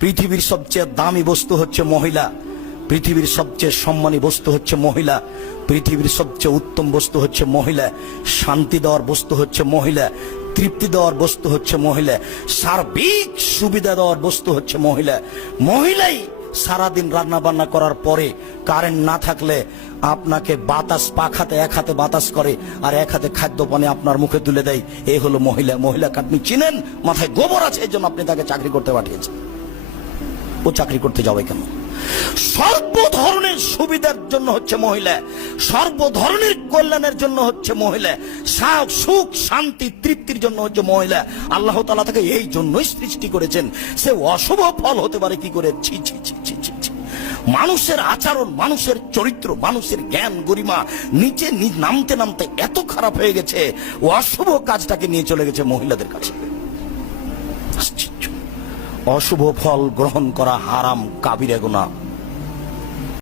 পৃথিবীর সবচেয়ে দামি বস্তু হচ্ছে মহিলা, পৃথিবীর সবচেয়ে সম্মানী বস্তু হচ্ছে মহিলা, পৃথিবীর সবচেয়ে উত্তম বস্তু হচ্ছে মহিলা, শান্তি দেওয়ার বস্তু হচ্ছে মহিলা, তৃপ্তি দেওয়ার বস্তু হচ্ছে মহিলা, সার্বিক সুবিধা দেওয়ার বস্তু হচ্ছে মহিলা। মহিলাই সারাদিন রান্না বান্না করার পরে কারেন্ট না থাকলে আপনাকে বাতাস পাখাতে এক হাতে বাতাস করে আর এক হাতে খাদ্য পানি আপনার মুখে তুলে দেয়। এই হলো মহিলা। মহিলাকে আপনি চিনেন, মাথায় গোবর আছে, এই জন্য আপনি তাকে চাকরি করতে পাঠিয়েছেন। ও চাকরি করতে যাবে কেন? সর্ব ধরনের সুবিধার জন্য হচ্ছে মহিলা, সর্ব ধরনের কল্যাণের জন্য হচ্ছে মহিলা, সুখ শান্তি তৃপ্তির জন্য হচ্ছে মহিলা। আল্লাহ তাআলা তাকে এই জন্যই সৃষ্টি করেছেন। সে অশুভ ফল হতে পারে কি করে? ছি ছি ছি ছি ছি ছি। মানুষের আচরণ, মানুষের চরিত্র, মানুষের জ্ঞান গরিমা নিচে নামতে নামতে এত খারাপ হয়ে গেছে, অশুভ কাজটাকে নিয়ে চলে গেছে মহিলাদের কাছে। অশুভ ফল গ্রহণ করা হারাম, কাবিরা গুনাহ।